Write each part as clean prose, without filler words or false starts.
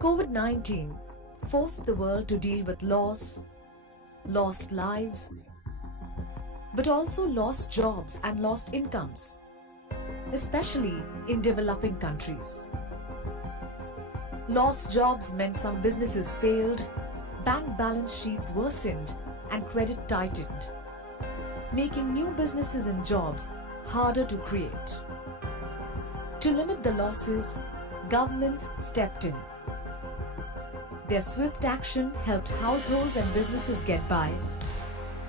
COVID-19 forced the world to deal with loss, lost lives, but also lost jobs and lost incomes, especially in developing countries. Lost jobs meant some businesses failed, bank balance sheets worsened, and credit tightened, making new businesses and jobs harder to create. To limit the losses, governments stepped in. Their swift action helped households and businesses get by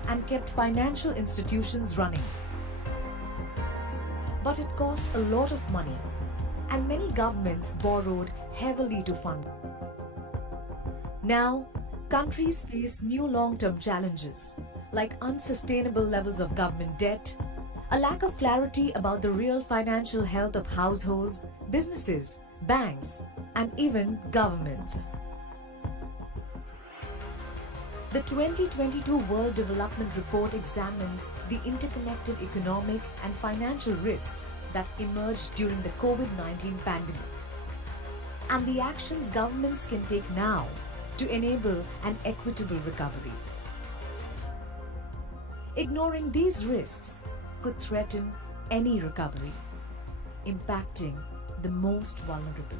and kept financial institutions running. But it cost a lot of money, and many governments borrowed heavily to fund. Now, countries face new long-term challenges like unsustainable levels of government debt, a lack of clarity about the real financial health of households, businesses, banks, and even governments. The 2022 World Development Report examines the interconnected economic and financial risks that emerged during the COVID-19 pandemic and the actions governments can take now to enable an equitable recovery. Ignoring these risks could threaten any recovery, impacting the most vulnerable.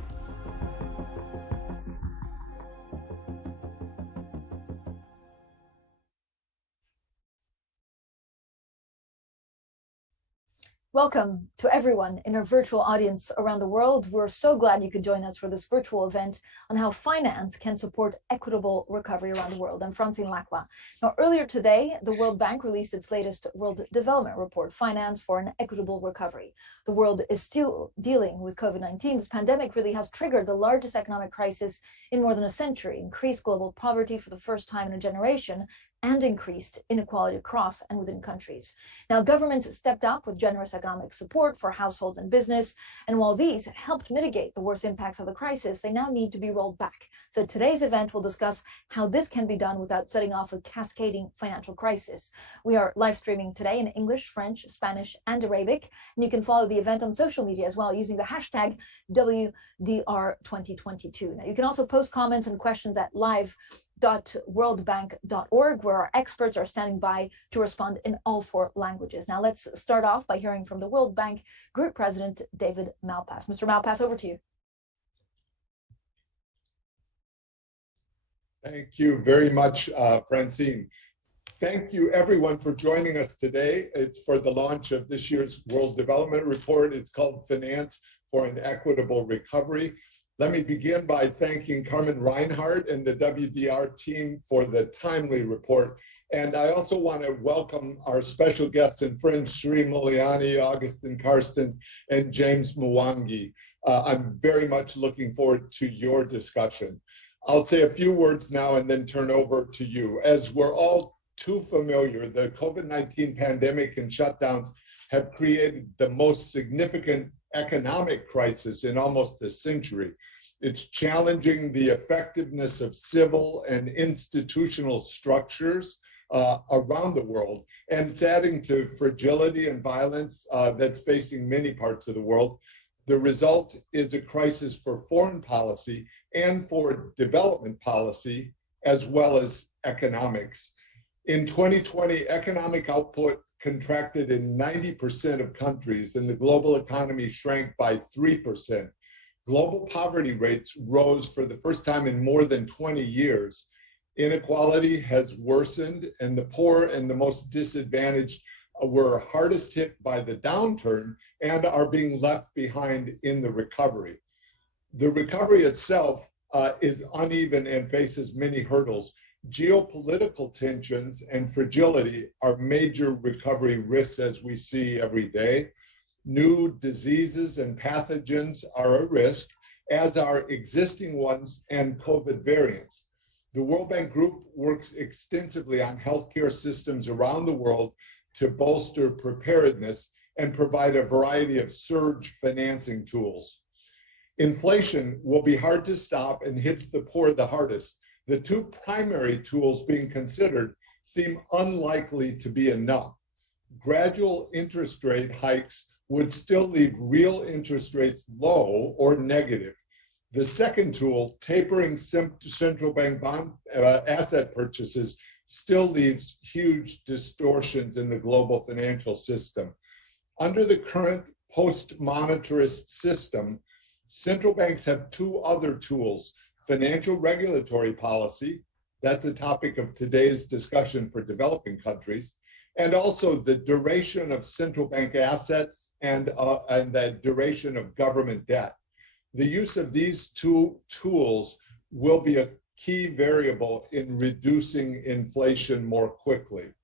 Welcome to everyone in our virtual audience around the world. We're so glad you could join us for this virtual event on how finance can support equitable recovery around the world. I'm Francine Lacqua. Now, earlier today, the World Bank released its latest World Development Report, Finance for an Equitable Recovery. The world is still dealing with COVID-19. This pandemic really has triggered the largest economic crisis in more than a century, increased global poverty for the first time in a generation, and increased inequality across and within countries. Now, governments stepped up with generous economic support for households and business, and while these helped mitigate the worst impacts of the crisis, they now need to be rolled back. So today's event will discuss how this can be done without setting off a cascading financial crisis. We are live streaming today in English, French, Spanish, and Arabic, and you can follow the event on social media as well using the hashtag WDR2022. Now, you can also post comments and questions at live.worldbank.org, where our experts are standing by to respond in all 4 languages. Now, let's start off by hearing from the World Bank Group President, David Malpass. Mr. Malpass, over to you. Thank you very much, Francine. Thank you, everyone, for joining us today. It's for the launch of this year's World Development Report. It's called Finance for an Equitable Recovery. Let me begin by thanking Carmen Reinhardt and the WDR team for the timely report. And I also want to welcome our special guests and friends, Sri Muliani, Augustin Karstens, and James Mwangi. I'm very much looking forward to your discussion. I'll say a few words now and then turn over to you. As we're all too familiar, the COVID-19 pandemic and shutdowns have created the most significant economic crisis in almost a century. It's challenging the effectiveness of civil and institutional structures around the world, and it's adding to fragility and violence that's facing many parts of the world. The result is a crisis for foreign policy and for development policy, as well as economics. In 2020, economic output contracted in 90% of countries, and the global economy shrank by 3%. Global poverty rates rose for the first time in more than 20 years. Inequality has worsened, and the poor and the most disadvantaged were hardest hit by the downturn and are being left behind in the recovery. The recovery itself is uneven and faces many hurdles. Geopolitical tensions and fragility are major recovery risks, as we see every day. New diseases and pathogens are a risk, as are existing ones and COVID variants. The World Bank Group works extensively on healthcare systems around the world to bolster preparedness and provide a variety of surge financing tools. Inflation will be hard to stop and hits the poor the hardest. The 2 primary tools being considered seem unlikely to be enough. Gradual interest rate hikes would still leave real interest rates low or negative. The second tool, tapering central bank bond asset purchases, still leaves huge distortions in the global financial system. Under the current post-monetarist system, central banks have two other tools: financial regulatory policy, that's a topic of today's discussion for developing countries, and also the duration of central bank assets and the duration of government debt. The use of these two tools will be a key variable in reducing inflation more quickly.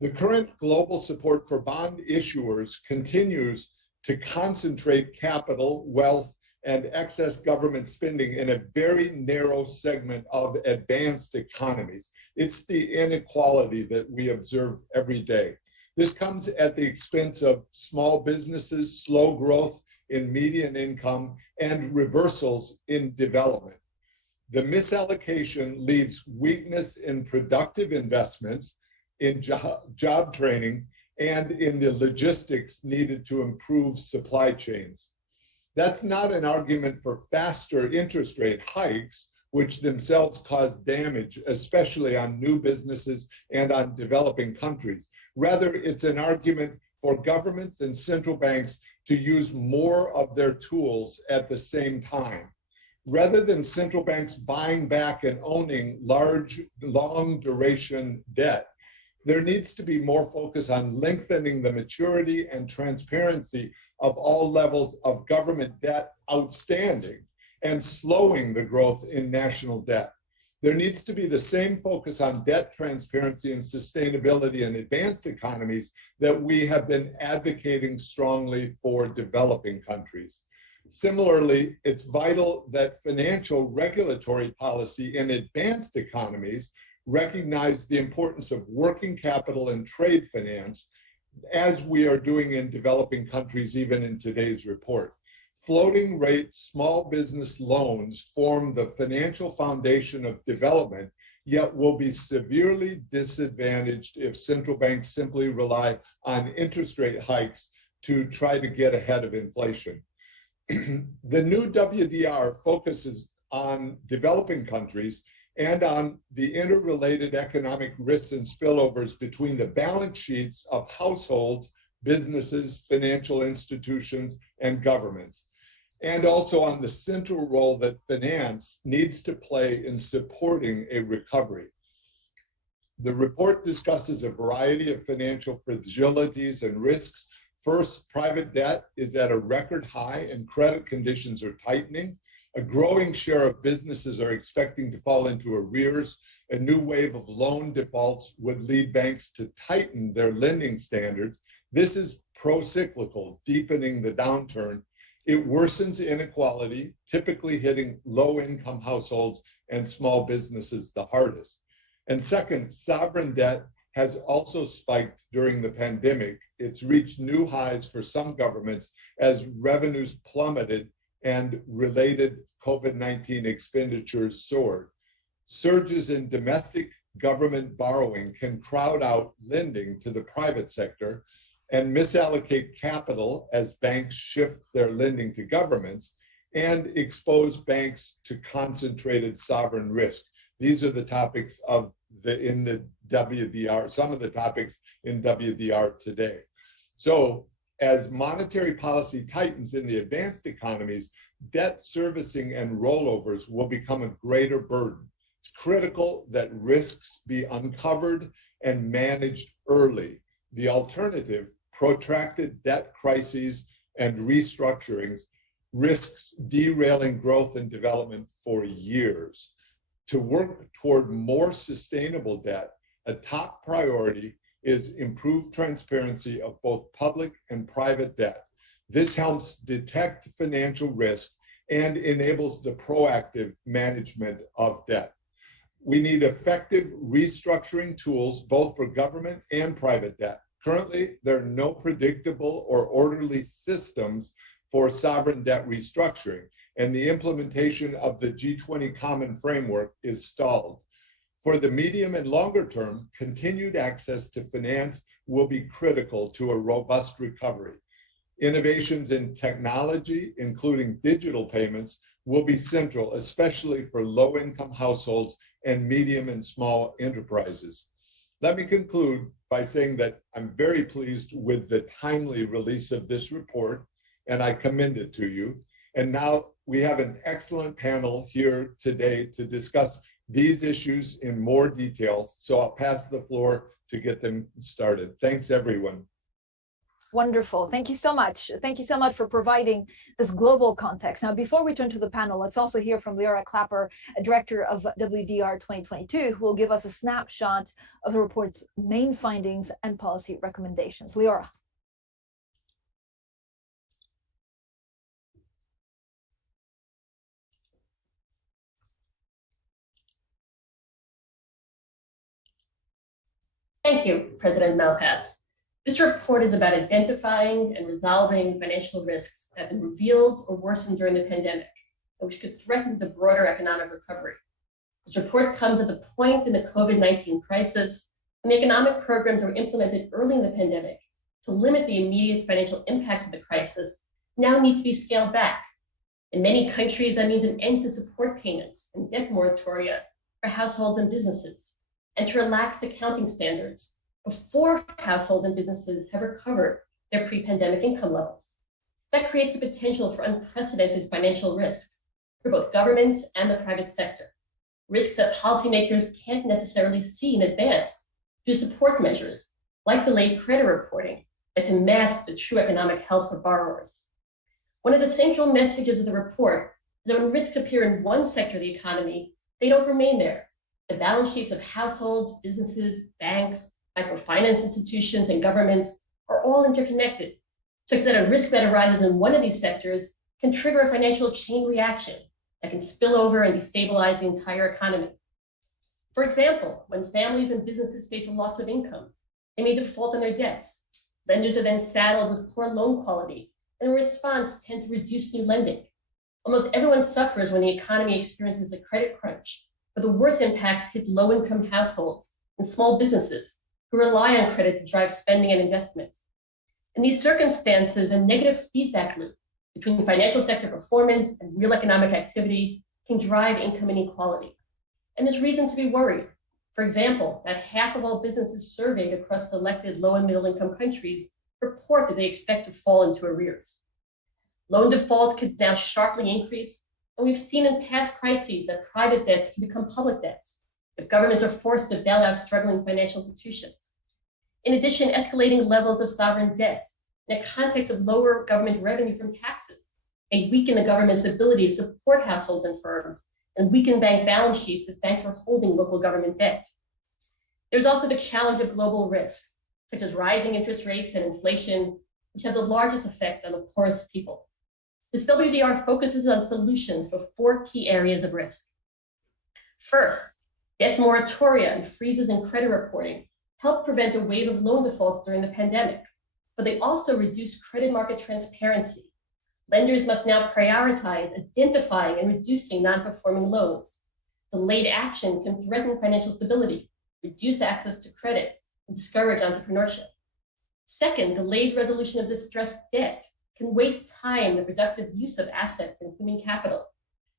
The current global support for bond issuers continues to concentrate capital, wealth, and excess government spending in a very narrow segment of advanced economies. It's the inequality that we observe every day. This comes at the expense of small businesses, slow growth in median income, and reversals in development. The misallocation leaves weakness in productive investments, in job training, and in the logistics needed to improve supply chains. That's not an argument for faster interest rate hikes, which themselves cause damage, especially on new businesses and on developing countries. Rather, it's an argument for governments and central banks to use more of their tools at the same time. Rather than central banks buying back and owning large, long duration debt, there needs to be more focus on lengthening the maturity and transparency of all levels of government debt outstanding and slowing the growth in national debt. There needs to be the same focus on debt transparency and sustainability in advanced economies that we have been advocating strongly for developing countries. Similarly, it's vital that financial regulatory policy in advanced economies recognize the importance of working capital and trade finance, as we are doing in developing countries, even in today's report. Floating rate small business loans form the financial foundation of development, yet will be severely disadvantaged if central banks simply rely on interest rate hikes to try to get ahead of inflation. The new WDR focuses on developing countries and on the interrelated economic risks and spillovers between the balance sheets of households, businesses, financial institutions, and governments, and also on the central role that finance needs to play in supporting a recovery. The report discusses a variety of financial fragilities and risks. First, private debt is at a record high and credit conditions are tightening. A growing share of businesses are expecting to fall into arrears. A new wave of loan defaults would lead banks to tighten their lending standards. This is pro-cyclical, deepening the downturn. It worsens inequality, typically hitting low-income households and small businesses the hardest. And second, sovereign debt has also spiked during the pandemic. It's reached new highs for some governments as revenues plummeted and related COVID-19 expenditures soared. Surges in domestic government borrowing can crowd out lending to the private sector and misallocate capital as banks shift their lending to governments and expose banks to concentrated sovereign risk. These are the topics in the WDR, some of the topics in WDR today. So as monetary policy tightens in the advanced economies, debt servicing and rollovers will become a greater burden. It's critical that risks be uncovered and managed early. The alternative, protracted debt crises and restructurings, risks derailing growth and development for years. To work toward more sustainable debt, a top priority is improved transparency of both public and private debt. This helps detect financial risk and enables the proactive management of debt. We need effective restructuring tools both for government and private debt. Currently, there are no predictable or orderly systems for sovereign debt restructuring, and the implementation of the G20 Common Framework is stalled. For the medium and longer term, continued access to finance will be critical to a robust recovery. Innovations in technology, including digital payments, will be central, especially for low-income households and medium and small enterprises. Let me conclude by saying that I'm very pleased with the timely release of this report, and I commend it to you. And now we have an excellent panel here today to discuss these issues in more detail. So I'll pass the floor to get them started. Thanks, everyone. Wonderful. Thank you so much. Thank you so much for providing this global context. Now, before we turn to the panel, let's also hear from Leora Clapper, Director of WDR 2022, who will give us a snapshot of the report's main findings and policy recommendations. Leora. Thank you, President Malpass. This report is about identifying and resolving financial risks that have been revealed or worsened during the pandemic, and which could threaten the broader economic recovery. This report comes at the point in the COVID-19 crisis when the economic programs that were implemented early in the pandemic to limit the immediate financial impacts of the crisis now need to be scaled back. In many countries, that means an end to support payments and debt moratoria for households and businesses, and to relax accounting standards before households and businesses have recovered their pre-pandemic income levels. That creates a potential for unprecedented financial risks for both governments and the private sector, risks that policymakers can't necessarily see in advance through support measures like delayed credit reporting that can mask the true economic health for borrowers. One of the central messages of the report is that when risks appear in one sector of the economy, they don't remain there. The balance sheets of households, businesses, banks, microfinance institutions, and governments are all interconnected, such that a risk that arises in one of these sectors can trigger a financial chain reaction that can spill over and destabilize the entire economy. For example, when families and businesses face a loss of income, they may default on their debts. Lenders are then saddled with poor loan quality, and in response tend to reduce new lending. Almost everyone suffers when the economy experiences a credit crunch, but the worst impacts hit low-income households and small businesses who rely on credit to drive spending and investment. In these circumstances, a negative feedback loop between financial sector performance and real economic activity can drive income inequality. And there's reason to be worried. For example, that half of all businesses surveyed across selected low and middle income countries report that they expect to fall into arrears. Loan defaults could now sharply increase, and we've seen in past crises that private debts can become public debts if governments are forced to bail out struggling financial institutions. In addition, escalating levels of sovereign debt in a context of lower government revenue from taxes may weaken the government's ability to support households and firms and weaken bank balance sheets if banks are holding local government debt. There's also the challenge of global risks, such as rising interest rates and inflation, which have the largest effect on the poorest people. This WDR focuses on solutions for 4 key areas of risk. First, debt moratoria and freezes in credit reporting helped prevent a wave of loan defaults during the pandemic, but they also reduced credit market transparency. Lenders must now prioritize identifying and reducing non-performing loans. Delayed action can threaten financial stability, reduce access to credit, and discourage entrepreneurship. Second, delayed resolution of distressed debt can waste time in the productive use of assets and human capital.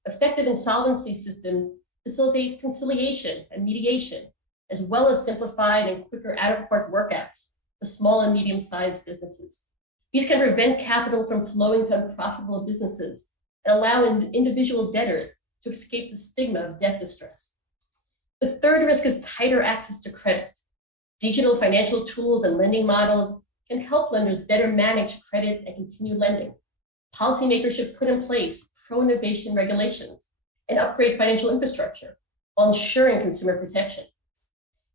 Effective insolvency systems facilitate conciliation and mediation, as well as simplified and quicker out-of-court workouts for small and medium-sized businesses. These can prevent capital from flowing to unprofitable businesses and allow individual debtors to escape the stigma of debt distress. The third risk is tighter access to credit. Digital financial tools and lending models can help lenders better manage credit and continue lending. Policymakers should put in place pro-innovation regulations and upgrade financial infrastructure while ensuring consumer protection.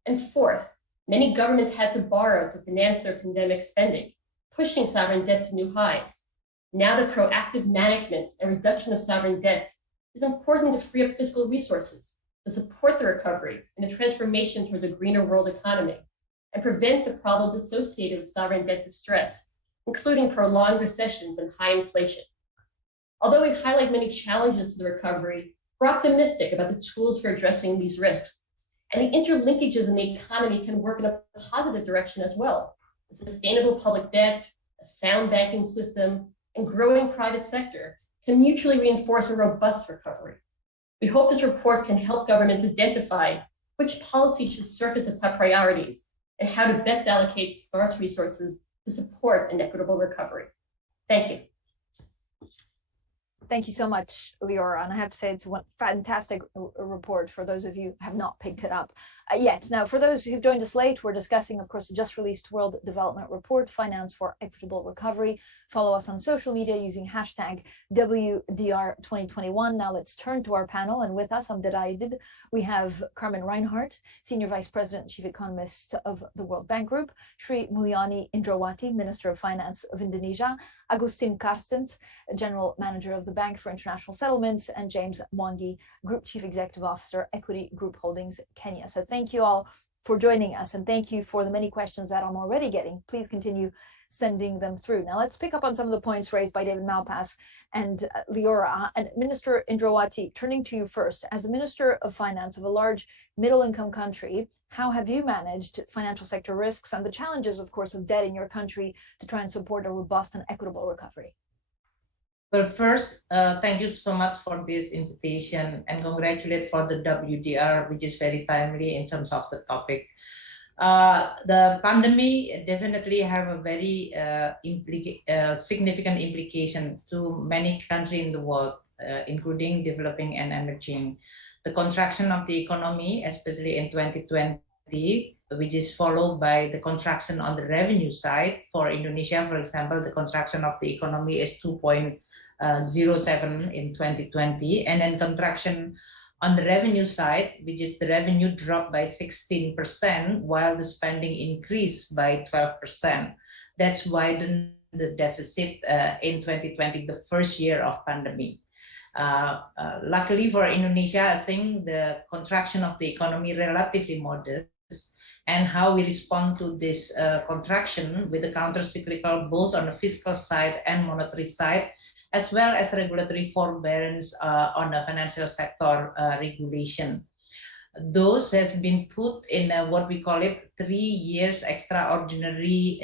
And fourth, many governments had to borrow to finance their pandemic spending, pushing sovereign debt to new highs. Now the proactive management and reduction of sovereign debt is important to free up fiscal resources to support the recovery and the transformation towards a greener world economy and prevent the problems associated with sovereign debt distress, including prolonged recessions and high inflation. Although we highlight many challenges to the recovery, we're optimistic about the tools for addressing these risks. And the interlinkages in the economy can work in a positive direction as well. A sustainable public debt, a sound banking system, and growing private sector can mutually reinforce a robust recovery. We hope this report can help governments identify which policies should surface as top priorities and how to best allocate scarce resources to support an equitable recovery. Thank you. Thank you so much, Leora. And I have to say, it's a fantastic report for those of you who have not picked it up yet. Now, for those who've joined us late, we're discussing, of course, the just released World Development Report, Finance for Equitable Recovery. Follow us on social media using hashtag WDR2021. Now let's turn to our panel. And with us, I'm delighted, we have Carmen Reinhart, Senior Vice President and Chief Economist of the World Bank Group, Sri Mulyani Indrawati, Minister of Finance of Indonesia, Agustin Carstens, General Manager of the Bank for International Settlements, and James Mwangi, Group Chief Executive Officer, Equity Group Holdings, Kenya. So thank you all for joining us, and thank you for the many questions that I'm already getting. Please continue sending them through. Now let's pick up on some of the points raised by David Malpass and Leora. And Minister Indrawati, turning to you first. As a Minister of Finance of a large middle-income country, how have you managed financial sector risks and the challenges, of course, of debt in your country to try and support a robust and equitable recovery? Well, first, thank you so much for this invitation and congratulate for the WDR, which is very timely in terms of the topic. The pandemic definitely have a very significant implication to many countries in the world, including developing and emerging. The contraction of the economy, especially in 2020, which is followed by the contraction on the revenue side. For Indonesia, for example, the contraction of the economy is 2.07 in 2020, and then contraction on the revenue side, which is the revenue dropped by 16%, while the spending increased by 12%. That's widened the deficit in 2020, the first year of pandemic. Luckily for Indonesia, I think the contraction of the economy relatively modest, and how we respond to this contraction with the counter-cyclical, both on the fiscal side and monetary side, as well as regulatory forbearance on the financial sector regulation. Those has been put in what we call it 3 years extraordinary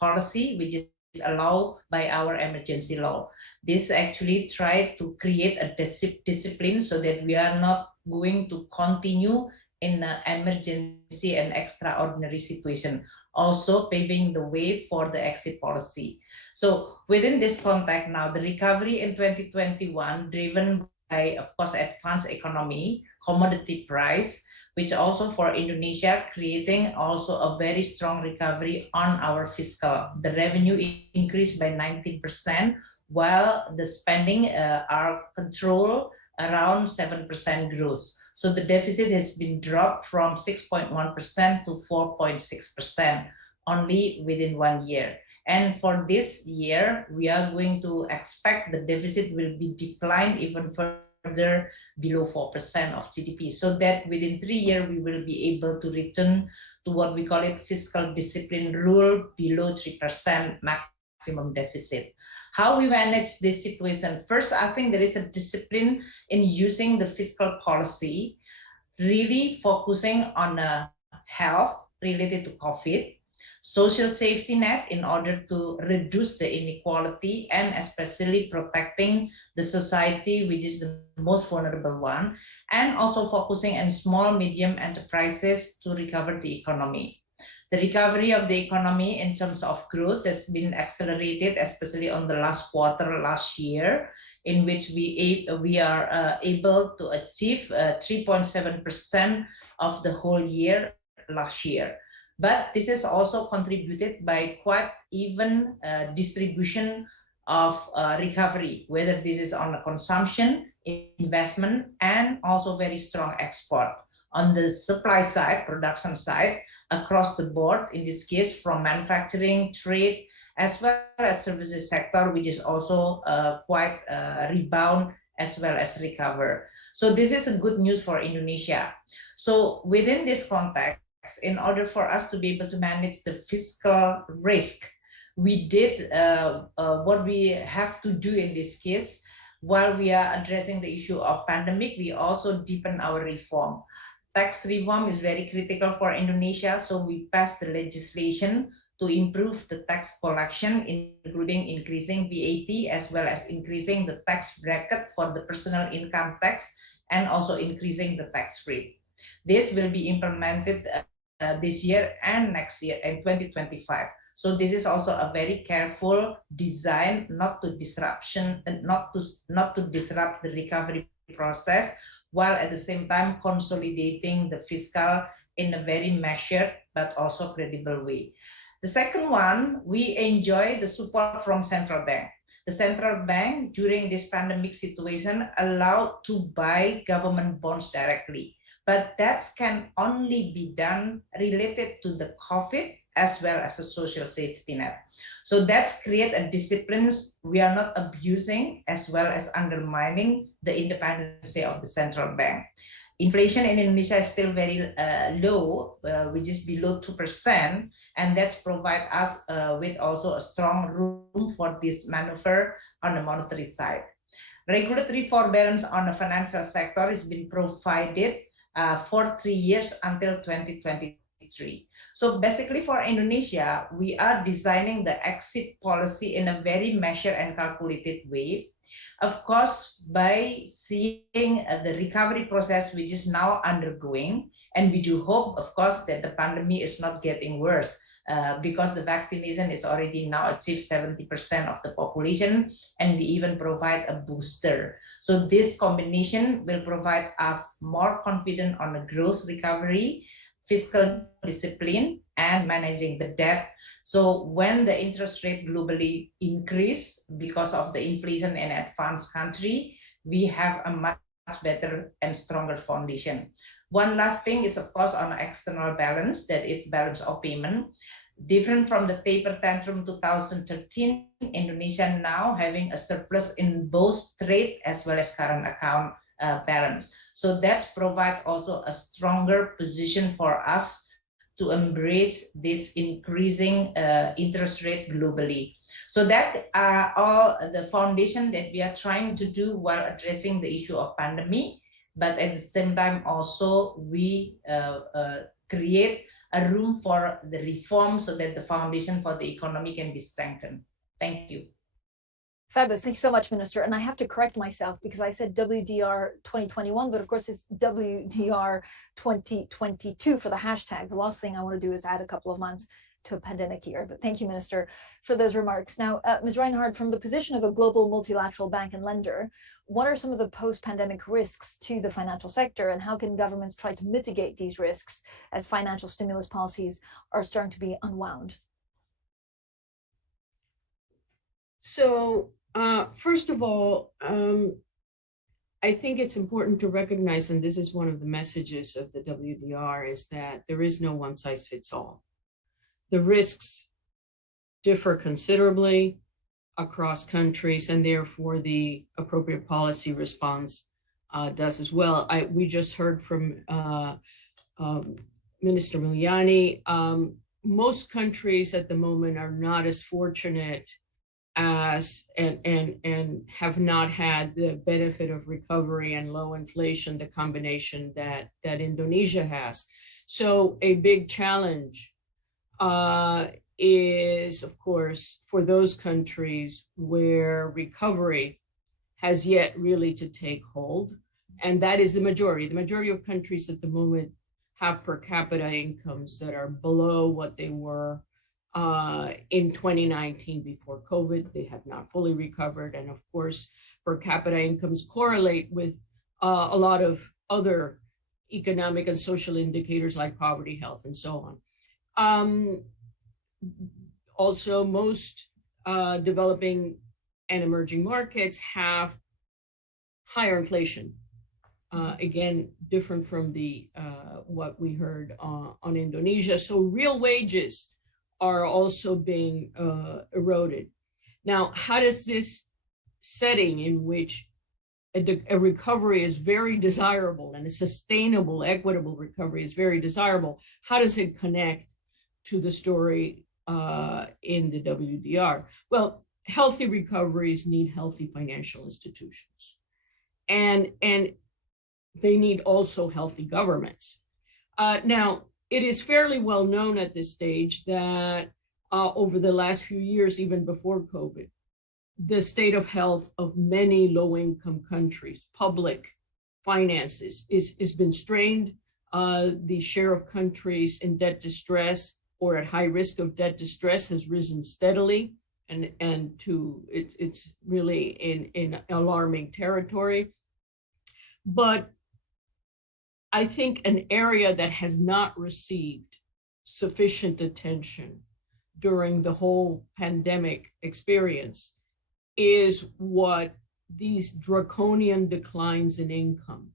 policy, which is allowed by our emergency law. This actually tried to create a discipline so that we are not going to continue in an emergency and extraordinary situation, also paving the way for the exit policy. So within this context now, the recovery in 2021, driven by, of course, advanced economy, commodity price, which also for Indonesia, creating also a very strong recovery on our fiscal. The revenue increased by 19%, while the spending are controlled around 7% growth. So the deficit has been dropped from 6.1% to 4.6% only within 1 year. And for this year, we are going to expect the deficit will be declined even further below 4% of GDP. So that within 3 years, we will be able to return to what we call it fiscal discipline rule, below 3% maximum deficit. How we manage this situation? First, I think there is a discipline in using the fiscal policy, really focusing on health related to COVID, social safety net in order to reduce the inequality and especially protecting the society, which is the most vulnerable one, and also focusing on small, medium enterprises to recover the economy. The recovery of the economy in terms of growth has been accelerated, especially on the last quarter last year, in which we are able to achieve 3.7% of the whole year last year. But this is also contributed by quite even distribution of recovery, whether this is on the consumption, investment, and also very strong export. On the supply side, production side, across the board, in this case, from manufacturing, trade, as well as services sector, which is also quite rebound as well as recover. So this is a good news for Indonesia. So within this context, in order for us to be able to manage the fiscal risk, we did what we have to do in this case. While we are addressing the issue of pandemic, we also deepen our reform. Tax reform is very critical for Indonesia, so we passed the legislation to improve the tax collection, including increasing VAT as well as increasing the tax bracket for the personal income tax and also increasing the tax rate. This will be implemented this year and next year in 2025. So this is also a very careful design, not to disrupt the recovery process, while at the same time consolidating the fiscal in a very measured but also credible way. The second one, we enjoy the support from central bank. The central bank during this pandemic situation allowed to buy government bonds directly, but that can only be done related to the COVID as well as a social safety net. So that's create a discipline we are not abusing as well as undermining the independence of the central bank. Inflation in Indonesia is still very low, which is below 2%, and that's provide us with also a strong room for this maneuver on the monetary side. Regulatory forbearance on the financial sector has been provided for 3 years until 2023. So basically for Indonesia, we are designing the exit policy in a very measured and calculated way. Of course, by seeing the recovery process which is now undergoing, and we do hope, of course, that the pandemic is not getting worse because the vaccination is already now achieved 70% of the population, and we even provide a booster. So this combination will provide us more confidence on the growth recovery, fiscal discipline, and managing the debt. So when the interest rate globally increase because of the inflation in advanced country, we have a much better and stronger foundation. One last thing is, of course, on external balance, that is balance of payment. Different from the taper tantrum 2013, Indonesia now having a surplus in both trade as well as current account balance. So that's provide also a stronger position for us to embrace this increasing interest rate globally. So that are all the foundation that we are trying to do while addressing the issue of pandemic, but at the same time also we create a room for the reform so that the foundation for the economy can be strengthened. Thank you. Fabulous. Thank you so much, Minister. And I have to correct myself because I said WDR 2021, but of course it's WDR 2022 for the hashtag. The last thing I want to do is add a couple of months to a pandemic year. But thank you, Minister, for those remarks. Now, Ms. Reinhard, from the position of a global multilateral bank and lender, what are some of the post-pandemic risks to the financial sector, and how can governments try to mitigate these risks as financial stimulus policies are starting to be unwound? So, first of all, I think it's important to recognize, and this is one of the messages of the WDR, is that there is no one size fits all. The risks differ considerably across countries, and therefore the appropriate policy response does as well. We just heard from Minister Mulyani. Most countries at the moment are not as fortunate as and have not had the benefit of recovery and low inflation, the combination that Indonesia has. So a big challenge is, of course, for those countries where recovery has yet really to take hold, and that is the majority. The majority of countries at the moment have per capita incomes that are below what they were in 2019 before COVID. They have not fully recovered. And of course, per capita incomes correlate with a lot of other economic and social indicators like poverty, health, and so on. Also, most developing and emerging markets have higher inflation. Again, different from the what we heard on Indonesia. So real wages are also being eroded. Now, how does this setting in which a recovery is very desirable and a sustainable, equitable recovery is very desirable, how does it connect to the story in the WDR? Well, healthy recoveries need healthy financial institutions. And they need also healthy governments. Now, it is fairly well known at this stage that over the last few years, even before COVID, the state of health of many low-income countries, public finances is been strained. The share of countries in debt distress or at high risk of debt distress has risen steadily, and it's really in alarming territory. But I think an area that has not received sufficient attention during the whole pandemic experience is what these draconian declines in income,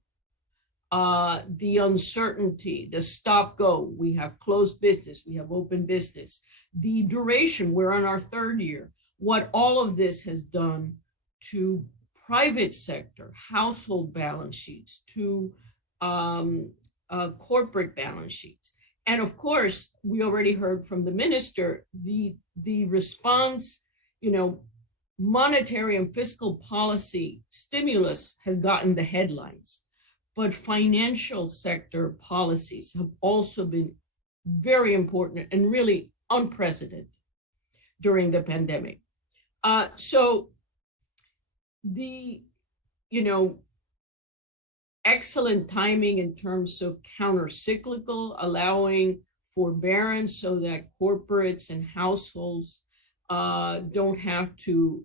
the uncertainty, the stop-go, we have closed business, we have open business, the duration, we're on our third year, what all of this has done to private sector, household balance sheets, to corporate balance sheets. And of course, we already heard from the minister, the response, monetary and fiscal policy stimulus has gotten the headlines, but financial sector policies have also been very important and really unprecedented during the pandemic. So the, excellent timing in terms of counter-cyclical, allowing forbearance so that corporates and households don't have to,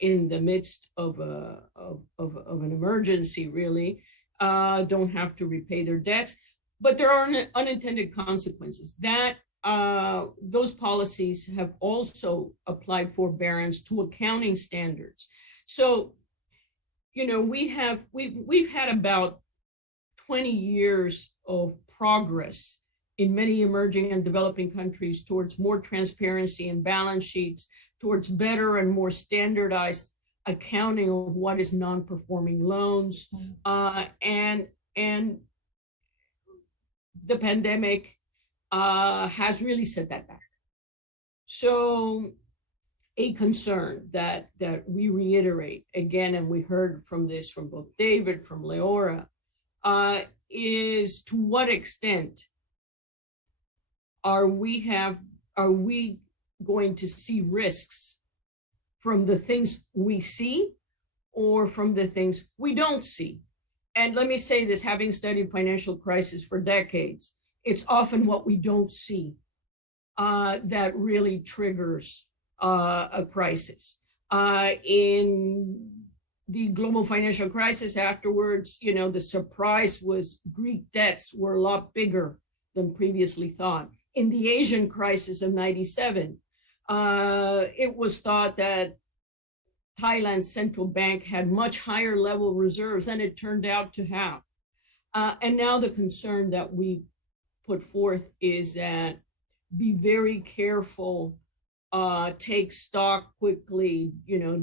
in the midst of an emergency, really, don't have to repay their debts. But there are unintended consequences. That those policies have also applied forbearance to accounting standards. So, we've had about 20 years of progress in many emerging and developing countries towards more transparency in balance sheets, towards better and more standardized accounting of what is non-performing loans, and the pandemic has really set that back. So a concern that we reiterate again, and we heard from this from both David, from Leora, is to what extent are we going to see risks from the things we see or from the things we don't see? And let me say this, having studied financial crisis for decades, it's often what we don't see that really triggers a crisis. In the global financial crisis afterwards, the surprise was Greek debts were a lot bigger than previously thought. In the Asian crisis of 97, it was thought that Thailand's central bank had much higher level reserves than it turned out to have. And now the concern that we put forth is that be very careful, take stock quickly,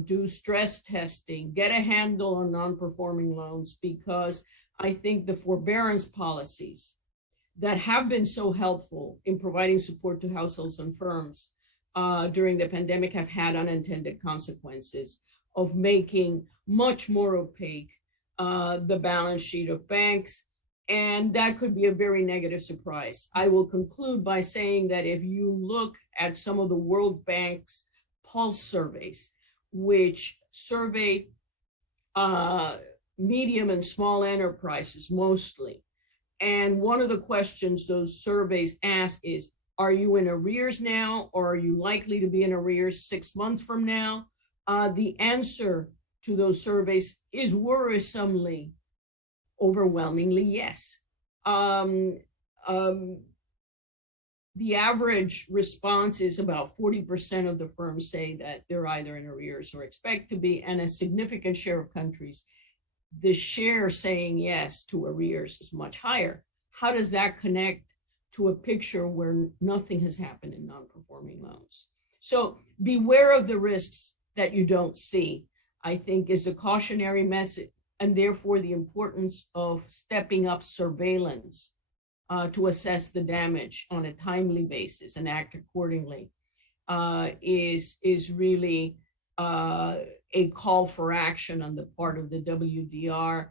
do stress testing, get a handle on non-performing loans, because I think the forbearance policies that have been so helpful in providing support to households and firms during the pandemic have had unintended consequences of making much more opaque the balance sheet of banks. And that could be a very negative surprise. I will conclude by saying that if you look at some of the World Bank's pulse surveys, which survey medium and small enterprises mostly, and one of the questions those surveys ask is, are you in arrears now, or are you likely to be in arrears 6 months from now? The answer to those surveys is worrisomely, overwhelmingly yes. The average response is about 40% of the firms say that they're either in arrears or expect to be, and a significant share of countries, the share saying yes to arrears is much higher. How does that connect to a picture where nothing has happened in non-performing loans? So beware of the risks that you don't see, I think, is a cautionary message, and therefore the importance of stepping up surveillance to assess the damage on a timely basis and act accordingly is really a call for action on the part of the WDR.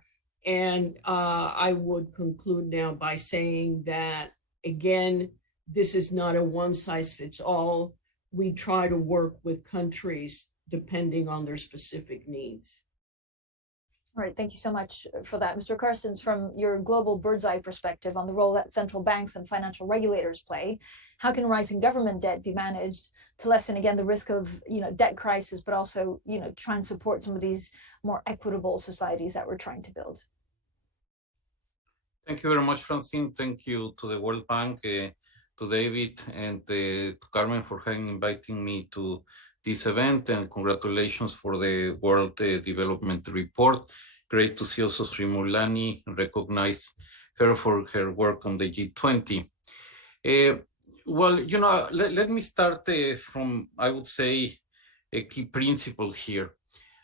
And I would conclude now by saying that, again, this is not a one-size-fits-all. we try to work with countries depending on their specific needs. All right, thank you so much for that. Mr. Carstens, from your global bird's eye perspective on the role that central banks and financial regulators play, how can rising government debt be managed to lessen, again, the risk of debt crisis, but also try and support some of these more equitable societies that we're trying to build? Thank you very much, Francine. Thank you to the World Bank, to David, and to Carmen for having invited me to this event, and congratulations for the World Development Report. Great to see also Srimulani and recognize her for her work on the G20. Well, let me start from, I would say, a key principle here.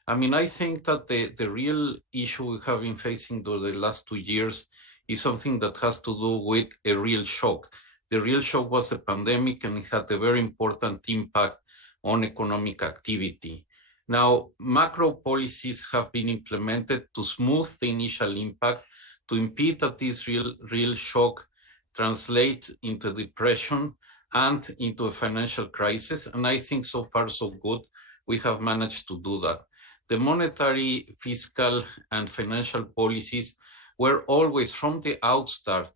I mean, I think that the real issue we have been facing over the last 2 years is something that has to do with a real shock. The real shock was a pandemic, and it had a very important impact on economic activity. Now, macro policies have been implemented to smooth the initial impact, to impede that this real shock translates into depression and into a financial crisis. And I think so far so good, we have managed to do that. The monetary, fiscal, and financial policies were always from the outstart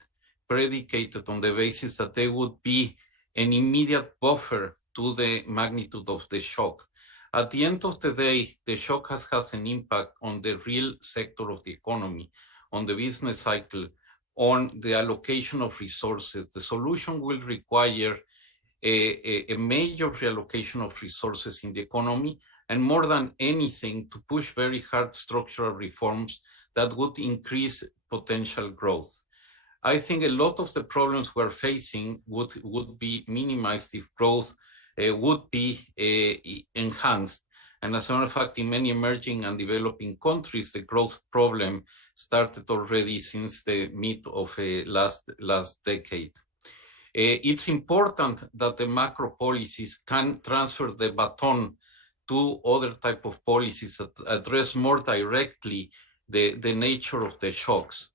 predicated on the basis that they would be an immediate buffer to the magnitude of the shock. At the end of the day, the shock has an impact on the real sector of the economy, on the business cycle, on the allocation of resources. The solution will require a major reallocation of resources in the economy, and more than anything, to push very hard structural reforms that would increase potential growth. I think a lot of the problems we're facing would be minimized if growth would be enhanced. And as a matter of fact, in many emerging and developing countries, the growth problem started already since the mid of last decade. It's important that the macro policies can transfer the baton to other type of policies that address more directly the nature of the shocks.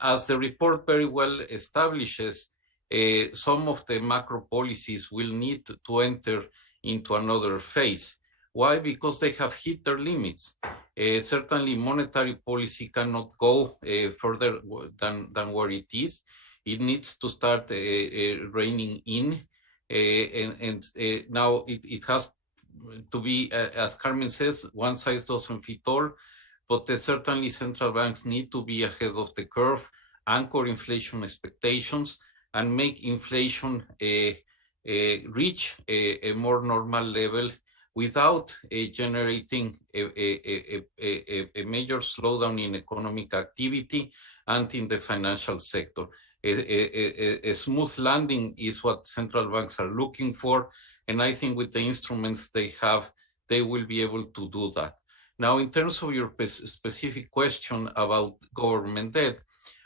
As the report very well establishes, some of the macro policies will need to enter into another phase. Why? Because they have hit their limits. Certainly monetary policy cannot go further than where it is. It needs to start reining in, and now it has to be, as Carmen says, one size doesn't fit all, but certainly central banks need to be ahead of the curve, anchor inflation expectations, and make inflation reach a more normal level without generating a major slowdown in economic activity and in the financial sector. A smooth landing is what central banks are looking for, and I think with the instruments they have, they will be able to do that. Now, in terms of your specific question about government debt,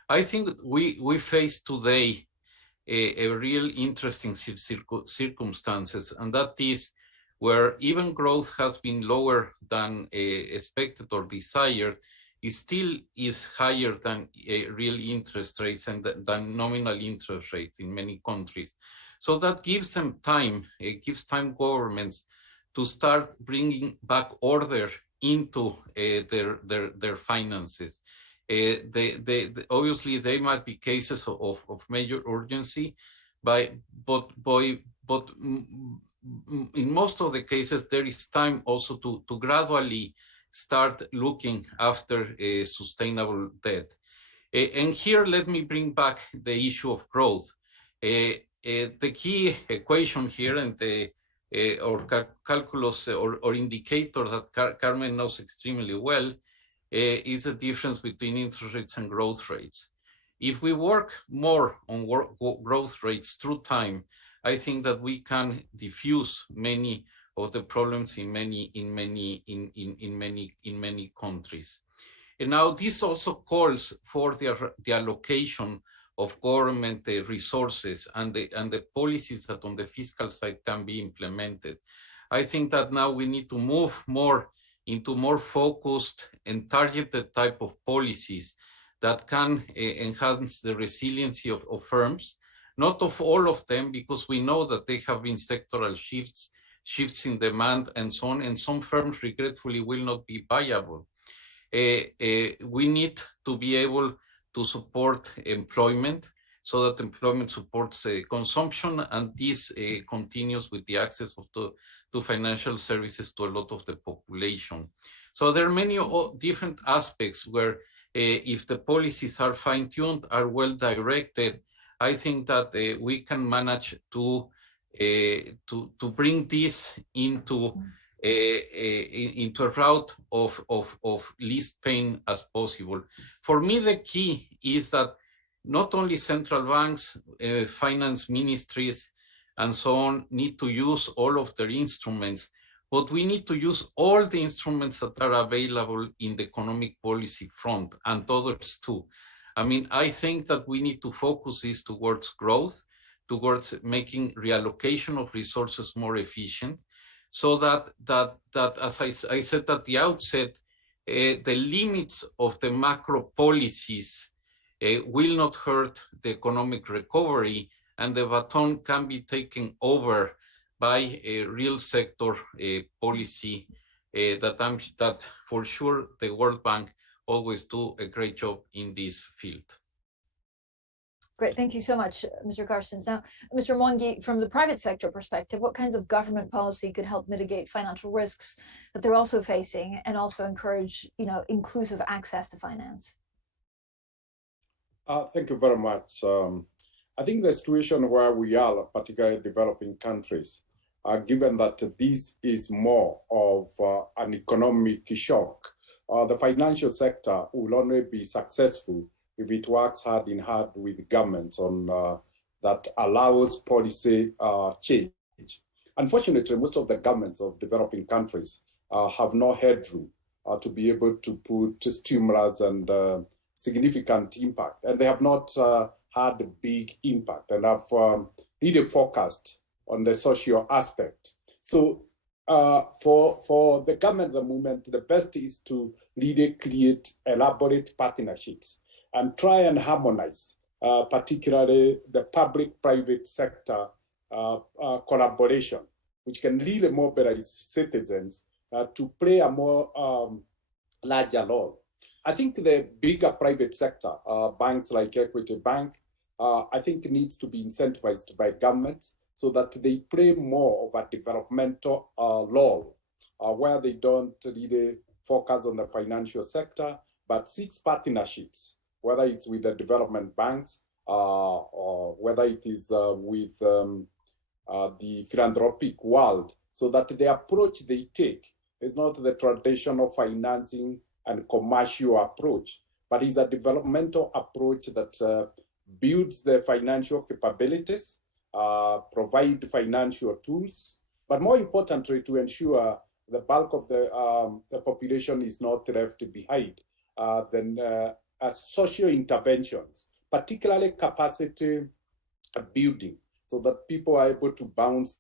I think we face today a real interesting circumstances, and that is where even growth has been lower than expected or desired, it still is higher than real interest rates and than nominal interest rates in many countries. So that gives them time, it gives time governments to start bringing back order into their finances. Obviously, there might be cases of major urgency, but in most of the cases, there is time also to gradually start looking after a sustainable debt. And here, let me bring back the issue of growth. The key equation here and or calculus or indicator that Carmen knows extremely well is the difference between interest rates and growth rates. If we work more on growth rates through time, I think that we can diffuse many of the problems in many countries. And now this also calls for the allocation of government resources and the policies that on the fiscal side can be implemented. I think that now we need to move more into more focused and targeted type of policies that can enhance the resiliency of firms not of all of them, because we know that they have been sectoral shifts in demand and so on, and some firms regretfully will not be viable. We need to be able to support employment so that employment supports consumption, and this continues with the access to financial services to a lot of the population. So there are many different aspects where if the policies are fine-tuned, are well-directed, I think that we can manage to bring this into a route of least pain as possible. For me, the key is that not only central banks, finance ministries, and so on need to use all of their instruments, but we need to use all the instruments that are available in the economic policy front and others too. I mean, I think that we need to focus this towards growth, towards making reallocation of resources more efficient, so that as I said at the outset, the limits of the macro policies will not hurt the economic recovery, and the baton can be taken over by a real sector policy that for sure the World Bank always do a great job in this field. Great, thank you so much, Mr. Carstens. Now, Mr. Mwangi, from the private sector perspective, what kinds of government policy could help mitigate financial risks that they're also facing and also encourage, inclusive access to finance? Thank you very much. I think the situation where we are, particularly developing countries, given that this is more of an economic shock, the financial sector will only be successful if it works hand in hand with governments on that allows policy change. Unfortunately, most of the governments of developing countries have no headroom to be able to put stimulus and significant impact, and they have not had a big impact and have really focused on the social aspect. So for the government at the moment, the best is to really create elaborate partnerships and try and harmonize, particularly the public-private sector collaboration, which can really mobilize citizens to play a more larger role. I think the bigger private sector, banks like Equity Bank, I think needs to be incentivized by governments so that they play more of a developmental role, where they don't really focus on the financial sector, but seek partnerships, whether it's with the development banks or whether it is with the philanthropic world, so that the approach they take is not the traditional financing and commercial approach, but is a developmental approach that builds the financial capabilities, provide financial tools, but more importantly, to ensure the bulk of the population is not left behind. Then social interventions, particularly capacity building, so that people are able to bounce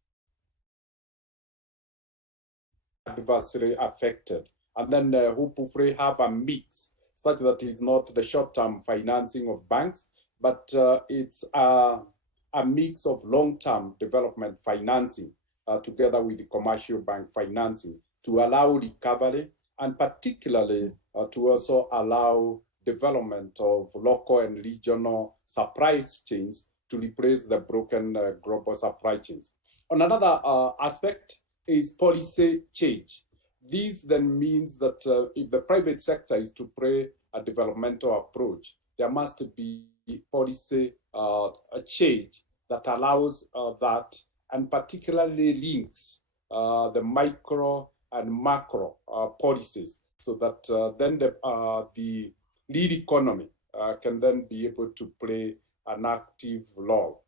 adversely affected. And then hopefully have a mix such that it's not the short-term financing of banks, but it's a mix of long-term development financing together with the commercial bank financing to allow recovery, and particularly to also allow development of local and regional supply chains to replace the broken global supply chains. On another aspect is policy change. This then means that if the private sector is to play a developmental approach, there must be policy change that allows that, and particularly links the micro and macro policies, so that then the lead economy can then be able to play an active role.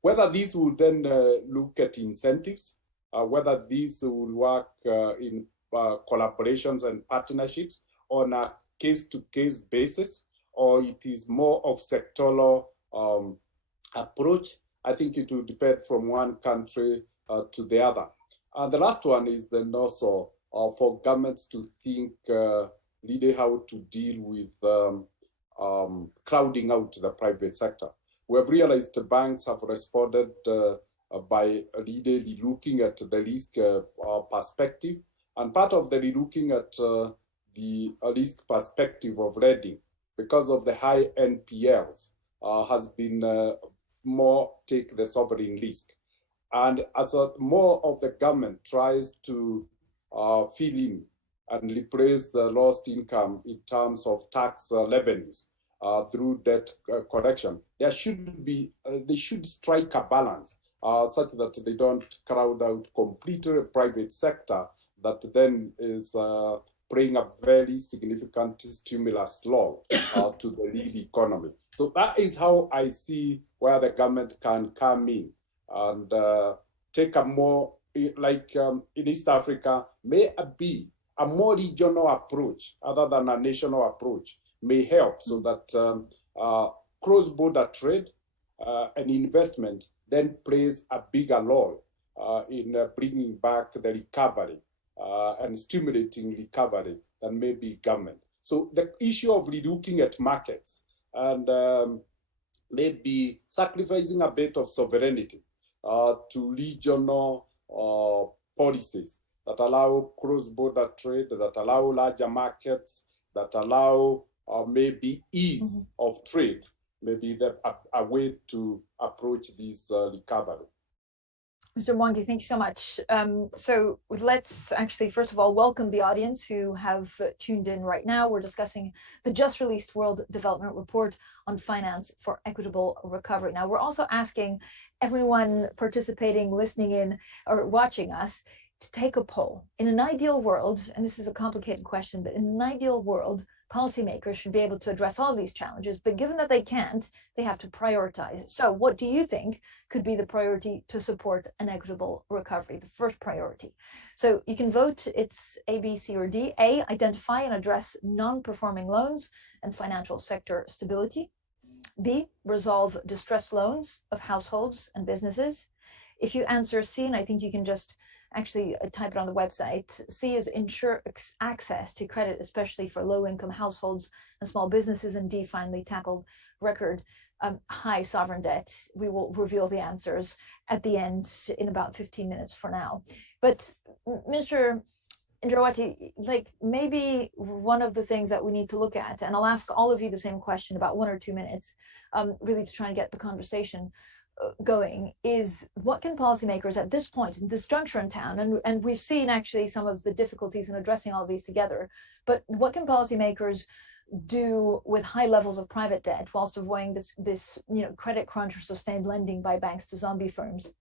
Whether these will then look at incentives, whether these will work in collaborations and partnerships on a case-to-case basis, or it is more of sectoral approach, I think it will depend from one country to the other. The last one is then also for governments to think really how to deal with crowding out the private sector. we have realized the banks have responded by really looking at the risk perspective. And part of the looking at the risk perspective of lending, because of the high NPLs, has been more take the sovereign risk. And as more of the government tries to fill in and replace the lost income in terms of tax revenues through debt collection, there should be, they should strike a balance such that they don't crowd out completely private sector that then is playing a very significant stimulus role to the real economy. So that is how I see where the government can come in and take a more, like in East Africa, may be a more regional approach other than a national approach may help so that cross-border trade and investment then plays a bigger role in bringing back the recovery and stimulating recovery than maybe government. So the issue of relooking at markets and maybe sacrificing a bit of sovereignty to regional policies that allow cross-border trade, that allow larger markets, that allow maybe ease of trade, maybe a way to approach this recovery. Mr. Mwangi, thank you so much. So let's actually, first of all, welcome the audience who have tuned in right now. We're discussing the just released World Development Report on Finance for Equitable Recovery. Now, we're also asking everyone participating, listening in, or watching us to take a poll. In an ideal world, and this is a complicated question, but in an ideal world, policymakers should be able to address all of these challenges, but given that they can't, they have to prioritize. So what do you think could be the priority to support an equitable recovery, the first priority? So you can vote, it's A, B, C, or D. A, identify and address non-performing loans and financial sector stability. B, resolve distressed loans of households and businesses. If you answer C, and I think you can just actually type it on the website, C is ensure access to credit, especially for low-income households and small businesses, and D, finally, tackle record high sovereign debt. We will reveal the answers at the end in about 15 minutes for now. But Mr. Indrawati, like maybe one of the things that we need to look at, and I'll ask all of you the same question about 1 or 2 minutes, really to try and get the conversation going, is what can policymakers at this point, in this juncture in town, and we've seen actually some of the difficulties in addressing all of these together, but what can policymakers do with high levels of private debt whilst avoiding this credit crunch or sustained lending by banks to zombie firms?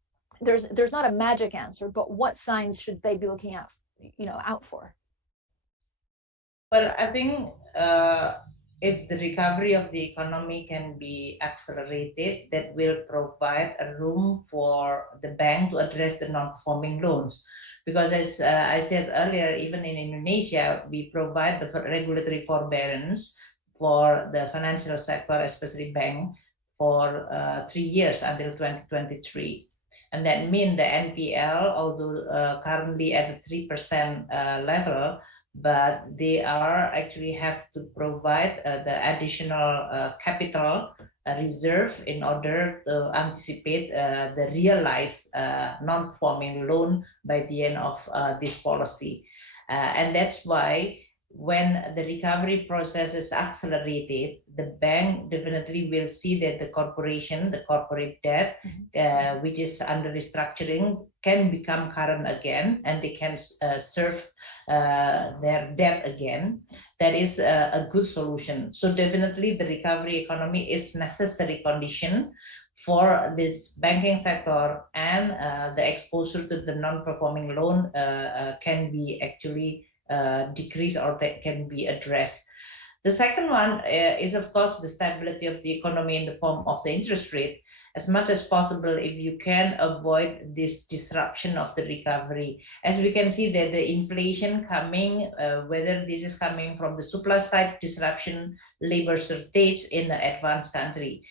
There's not a magic answer, but what signs should they be looking out for? Well, I think if the recovery of the economy can be accelerated, that will provide a room for the bank to address the non-performing loans. Because as I said earlier, even in Indonesia, we provide the regulatory forbearance for the financial sector, especially bank, for 3 years until 2023. And that means the NPL, although currently at the 3% level, but they are actually have to provide the additional capital reserve in order to anticipate the realized non-performing loan by the end of this policy. And that's why when the recovery process is accelerated, the bank definitely will see that the corporate debt, which is under restructuring, can become current again, and they can serve their debt again. That is a good solution. So definitely the recovery economy is necessary condition for this banking sector, and the exposure to the non-performing loan can be actually decreased, or that can be addressed. The second one is, of course, the stability of the economy in the form of the interest rate. As much as possible, if you can avoid this disruption of the recovery. As we can see that the inflation coming, whether this is coming from the supply side disruption, labor shortage in the advanced country.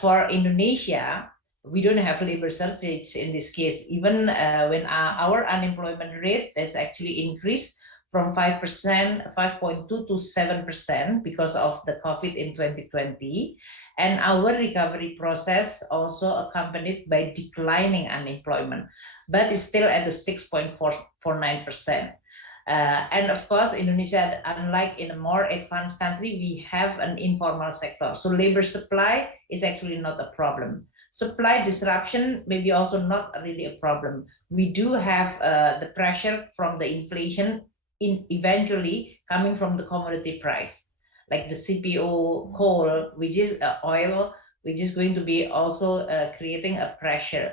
For Indonesia, we don't have labor shortage in this case. Even when our unemployment rate has actually increased from 5%, 5.2 to 7% because of the COVID in 2020. And our recovery process also accompanied by declining unemployment, but it's still at the 6.49%. And of course, Indonesia, unlike in a more advanced country, we have an informal sector. So labor supply is actually not a problem. Supply disruption may be also not really a problem. We do have the pressure from the inflation eventually coming from the commodity price, like the CPO coal, which is oil, which is going to be also creating a pressure.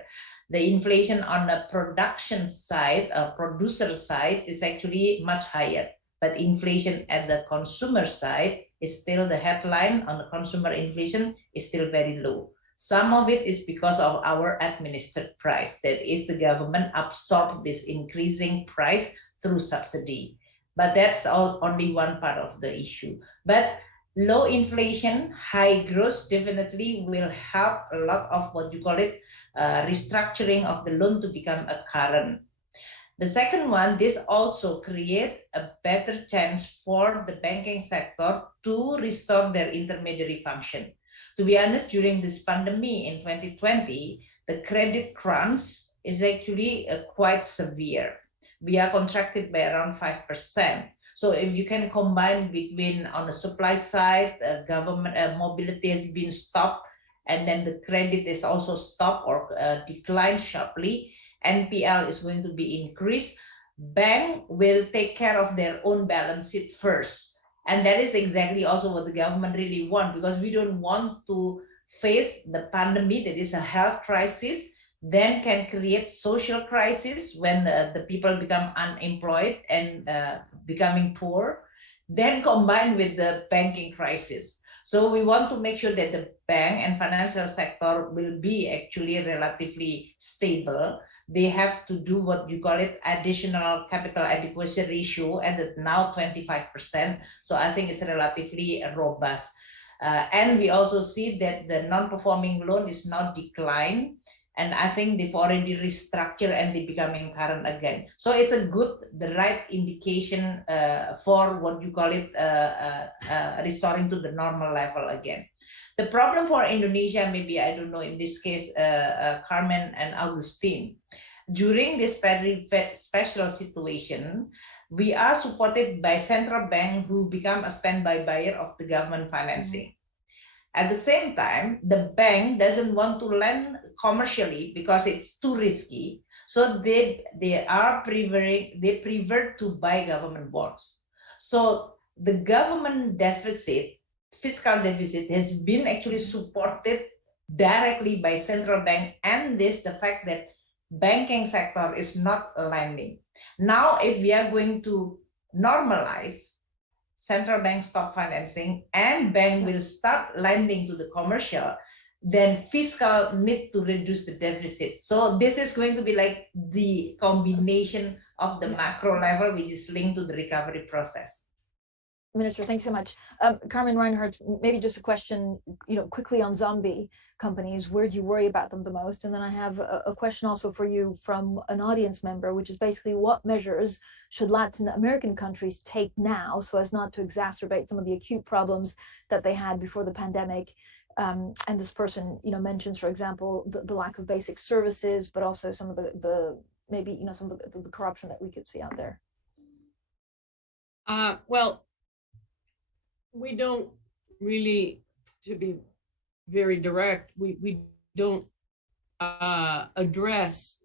The inflation on the production side, producer side, is actually much higher, but inflation at the consumer side is still the headline on the consumer inflation is still very low. Some of it is because of our administered price, that is the government absorbed this increasing price through subsidy. But that's only one part of the issue. But low inflation, high growth definitely will help a lot of what you call it, restructuring of the loan to become a current. The second one, this also create a better chance for the banking sector to restore their intermediary function. To be honest, during this pandemic in 2020, the credit crunch is actually quite severe. We are contracted by around 5%. So if you can combine between on the supply side, government mobility has been stopped, and then the credit is also stopped or declined sharply, NPL is going to be increased. Bank will take care of their own balance sheet first. And that is exactly also what the government really wants, because we don't want to face the pandemic, that is a health crisis, then can create social crisis when the people become unemployed and becoming poor, then combined with the banking crisis. So we want to make sure that the bank and financial sector will be actually relatively stable. They have to do what you call it additional capital adequacy ratio at now 25%. So I think it's relatively robust. And we also see that the non-performing loan is now declined. And I think they've already restructured and they're becoming current again. So it's a good, the right indication for what you call it, restoring to the normal level again. The problem for Indonesia, maybe, I don't know, in this case, Carmen and Augustine, during this very special situation, we are supported by central bank who become a standby buyer of the government financing. At the same time, the bank doesn't want to lend commercially because it's too risky. So they prefer to buy government bonds. So the government deficit, fiscal deficit, has been actually supported directly by central bank, and this the fact that banking sector is not lending. Now, if we are going to normalize, central bank stop financing and bank will start lending to the commercial, then fiscal need to reduce the deficit. So this is going to be like the combination of the macro level, which is linked to the recovery process. Minister, thanks so much. Carmen Reinhart, maybe just a question, quickly on zombie companies. Where do you worry about them the most? And then I have a question also for you from an audience member, which is basically what measures should Latin American countries take now so as not to exacerbate some of the acute problems that they had before the pandemic? And this person, mentions, for example, the lack of basic services, but also some of the maybe, some of the corruption that we could see out there. Well, we don't really, to be very direct, we don't address,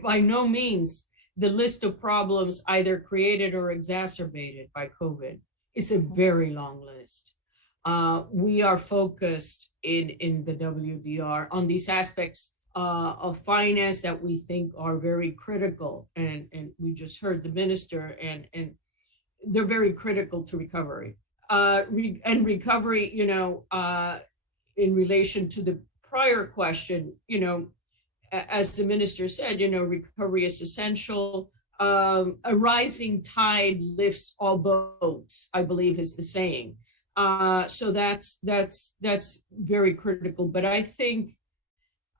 by no means, the list of problems either created or exacerbated by COVID. It's a very long list. We are focused in the WDR on these aspects of finance that we think are very critical. And we just heard the minister, and they're very critical to recovery. And recovery, in relation to the prior question, as the minister said, recovery is essential. A rising tide lifts all boats, I believe is the saying. So that's very critical. But I think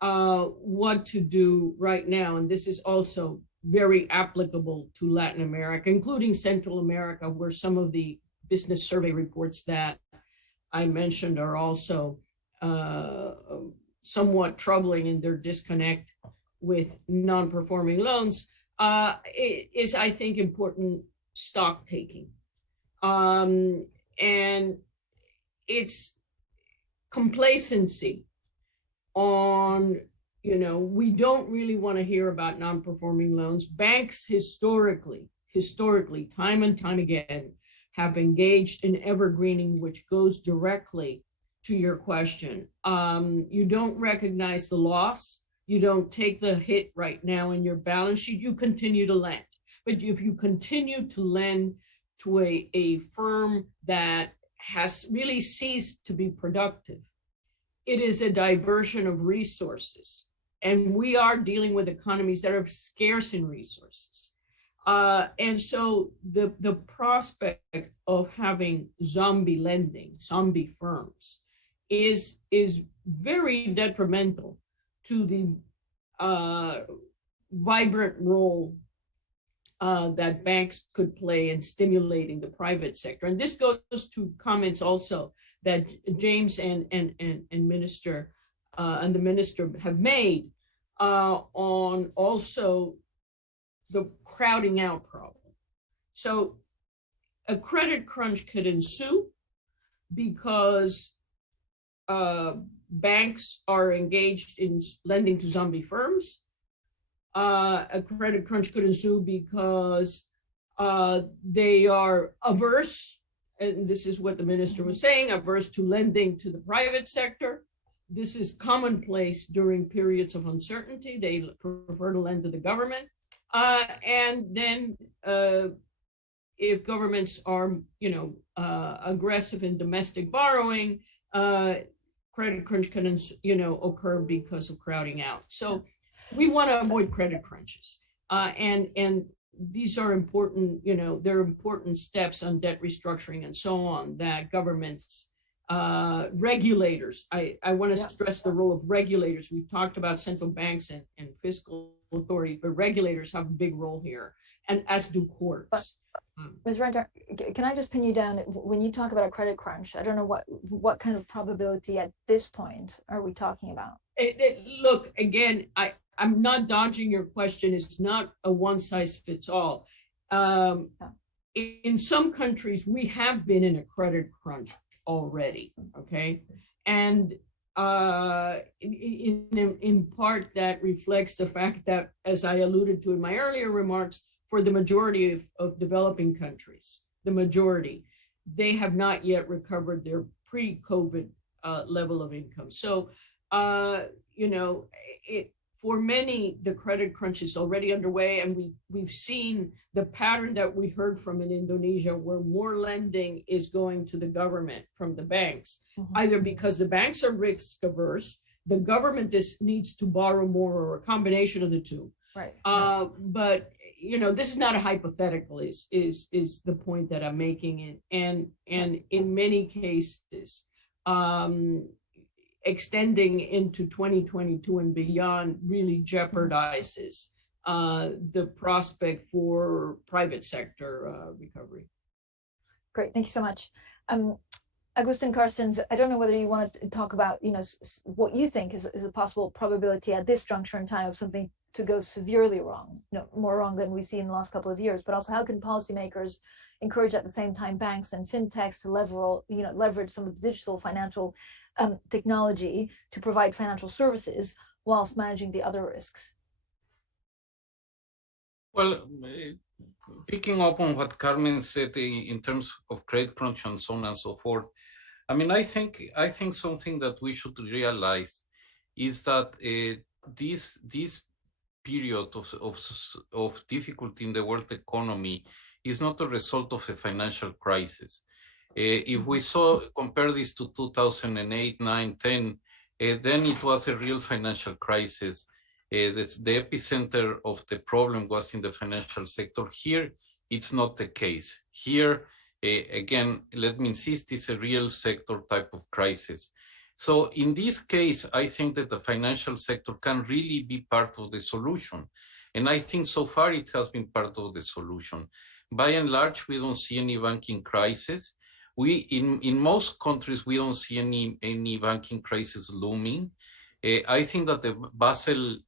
what to do right now, and this is also very applicable to Latin America, including Central America, where some of the business survey reports that I mentioned are also somewhat troubling in their disconnect with non-performing loans, is, I think, important stock taking. And it's complacency on, we don't really want to hear about non-performing loans. Banks historically, time and time again, have engaged in evergreening, which goes directly to your question. You don't recognize the loss. You don't take the hit right now in your balance sheet. You continue to lend. But if you continue to lend to a firm that has really ceased to be productive, it is a diversion of resources. And we are dealing with economies that are scarce in resources. And so the prospect of having zombie lending, zombie firms, is very detrimental to the vibrant role that banks could play in stimulating the private sector. And this goes to comments also that James and Minister and the Minister have made on also the crowding out problem. So a credit crunch could ensue because banks are engaged in lending to zombie firms. A credit crunch could ensue because they are averse, and this is what the minister was saying, averse to lending to the private sector. This is commonplace during periods of uncertainty. They prefer to lend to the government. And then if governments are, aggressive in domestic borrowing, credit crunch can, occur because of crowding out. So we want to avoid credit crunches. And these are important, they're important steps on debt restructuring and so on that governments, regulators, I want to stress the role of regulators. We've talked about central banks and fiscal authorities, but regulators have a big role here, and as do courts. Ms. Renter, can I just pin you down? When you talk about a credit crunch, I don't know what kind of probability at this point are we talking about? Look, again, I'm not dodging your question. It's not a one size fits all. In some countries, we have been in a credit crunch already, okay? And in part that reflects the fact that, as I alluded to in my earlier remarks, for the majority of developing countries, the majority, they have not yet recovered their pre-COVID level of income. So, for many, the credit crunch is already underway, and we've seen the pattern that we heard from in Indonesia, where more lending is going to the government from the banks, either because the banks are risk averse, the government needs to borrow more, or a combination of the two. Right. But this is not a hypothetical. Is the point that I'm making? And in many cases, extending into 2022 and beyond really jeopardizes the prospect for private sector recovery. Great, thank you so much. Agustin Carstens, I don't know whether you want to talk about, what you think is a possible probability at this juncture in time of something to go severely wrong, more wrong than we've seen in the last couple of years, but also how can policymakers encourage at the same time banks and fintechs to leverage some of the digital financial technology to provide financial services whilst managing the other risks? Well, picking up on what Carmen said in terms of credit crunch and so on and so forth, I mean, I think something that we should realize is that this period of difficulty in the world economy is not a result of a financial crisis. If we compare this to 2008, 9, 10, then it was a real financial crisis. The epicenter of the problem was in the financial sector. Here, it's not the case. Here, again, let me insist, it's a real sector type of crisis. So in this case, I think that the financial sector can really be part of the solution. And I think so far it has been part of the solution. By and large, we don't see any banking crisis. In most countries, we don't see any banking crisis looming. I think that the Basel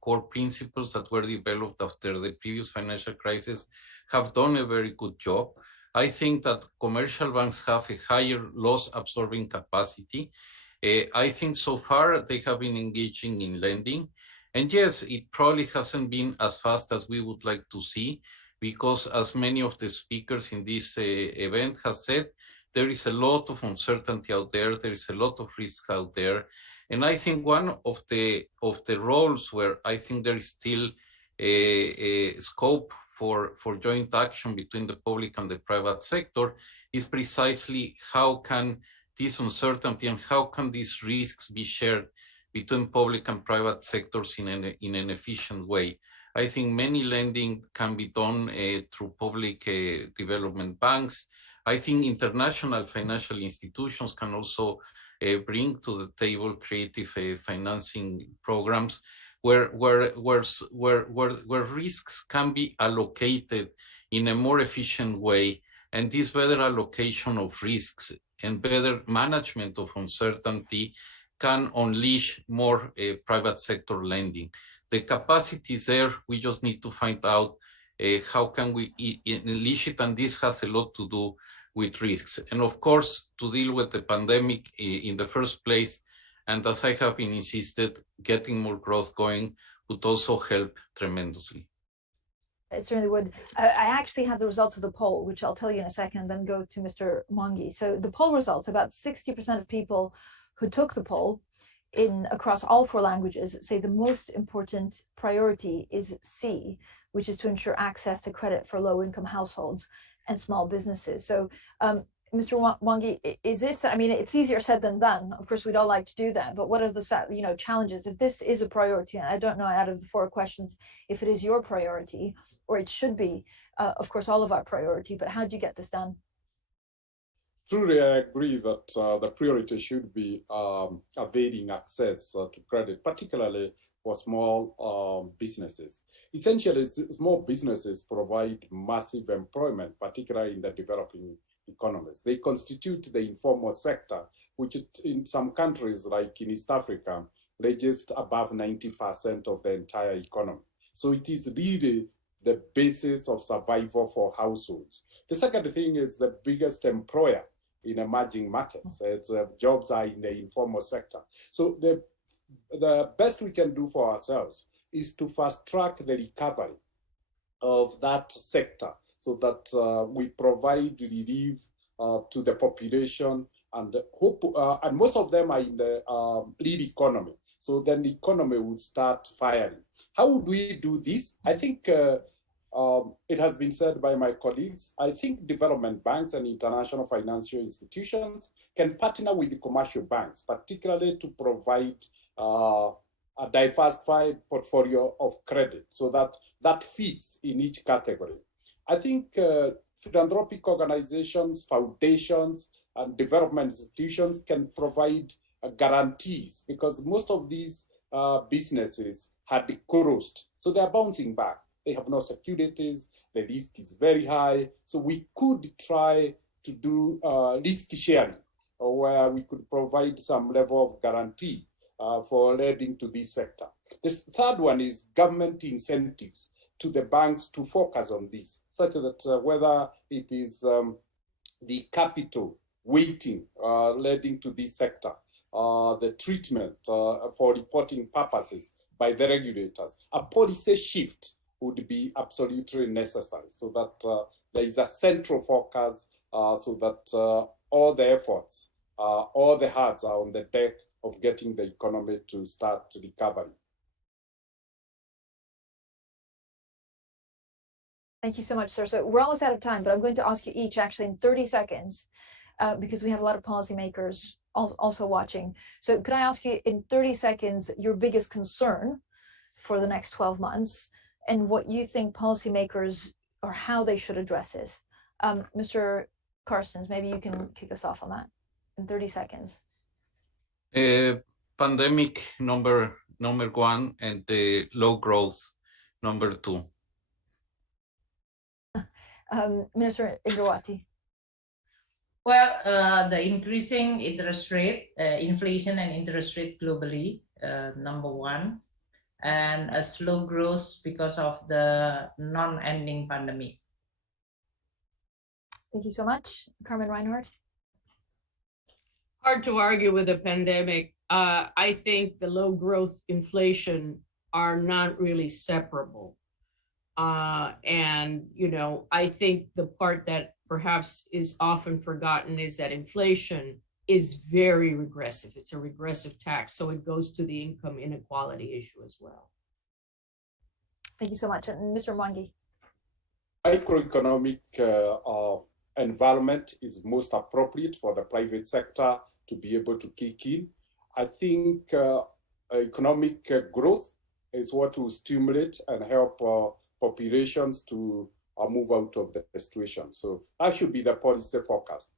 core principles that were developed after the previous financial crisis have done a very good job. I think that commercial banks have a higher loss absorbing capacity. I think so far they have been engaging in lending. And yes, it probably hasn't been as fast as we would like to see, because as many of the speakers in this event have said, there is a lot of uncertainty out there. There is a lot of risks out there. And I think one of the roles where I think there is still a scope for joint action between the public and the private sector is precisely how can this uncertainty and how can these risks be shared between public and private sectors in an efficient way. I think many lending can be done through public development banks. I think international financial institutions can also bring to the table creative financing programs where risks can be allocated in a more efficient way. And this better allocation of risks and better management of uncertainty can unleash more private sector lending. The capacity is there. We just need to find out how can we unleash it, and this has a lot to do with risks. And of course, to deal with the pandemic in the first place, and as I have been insisted, getting more growth going would also help tremendously. It certainly would. I actually have the results of the poll, which I'll tell you in a second, then go to Mr. Mwangi. So the poll results, about 60% of people who took the poll across all 4 languages say the most important priority is C, which is to ensure access to credit for low-income households and small businesses. So, Mr. Mwangi, is this? I mean, it's easier said than done. Of course, we'd all like to do that, but what are the challenges if this is a priority? And I don't know out of the 4 questions if it is your priority or it should be, of course, all of our priority. But how do you get this done? Truly, I agree that the priority should be availing access to credit, particularly for small businesses. Essentially, small businesses provide massive employment, particularly in the developing economies. They constitute the informal sector, which in some countries, like in East Africa, they're just above 90% of the entire economy. So it is really the basis of survival for households. The second thing is the biggest employer in emerging markets. Jobs are in the informal sector. So the best we can do for ourselves is to fast track the recovery of that sector so that we provide relief to the population and most of them are in the real economy. So then the economy would start firing. How would we do this? I think it has been said by my colleagues. I think development banks and international financial institutions can partner with the commercial banks, particularly to provide a diversified portfolio of credit so that fits in each category. I think philanthropic organizations, foundations, and development institutions can provide guarantees because most of these businesses had closed, so they're bouncing back. They have no securities, the risk is very high. So we could try to do risk sharing, where we could provide some level of guarantee for lending to this sector. The third one is government incentives to the banks to focus on this, such that whether it is the capital weighting leading to this sector, the treatment for reporting purposes by the regulators, a policy shift would be absolutely necessary so that there is a central focus so that all the efforts, all the hearts are on the deck of getting the economy to start recovering. Thank you so much, sir. So we're almost out of time, but I'm going to ask you each actually in 30 seconds because we have a lot of policymakers also watching. So could I ask you in 30 seconds your biggest concern for the next 12 months and what you think policymakers or how they should address this? Mr. Carstens, maybe you can kick us off on that in 30 seconds. Pandemic number number one, and the low growth, number two. Minister Ingrawati. Well, the increasing interest rate, inflation and interest rate globally, number one, and a slow growth because of the non-ending pandemic. Thank you so much. Carmen Reinhardt. Hard to argue with a pandemic. I think the low growth inflation are not really separable. And, you know, I think the part that perhaps is often forgotten is that inflation is very regressive. It's a regressive tax, so it goes to the income inequality issue as well. Thank you so much. And Mr. Mwangi. Microeconomic environment is most appropriate for the private sector to be able to kick in. I think economic growth is what will stimulate and help populations to move out of the situation. So that should be the policy focus.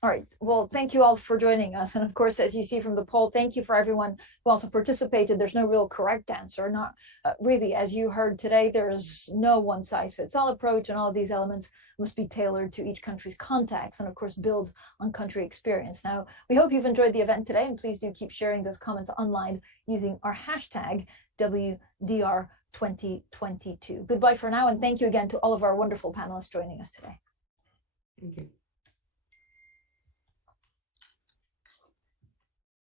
All right. Well, thank you all for joining us. And of course, as you see from the poll, thank you for everyone who also participated. There's no real correct answer. Not really, as you heard today, there's no one size fits all approach, and all of these elements must be tailored to each country's context and of course build on country experience. Now, we hope you've enjoyed the event today, and please do keep sharing those comments online using our hashtag WDR2022. Goodbye for now, and thank you again to all of our wonderful panelists joining us today. Thank you.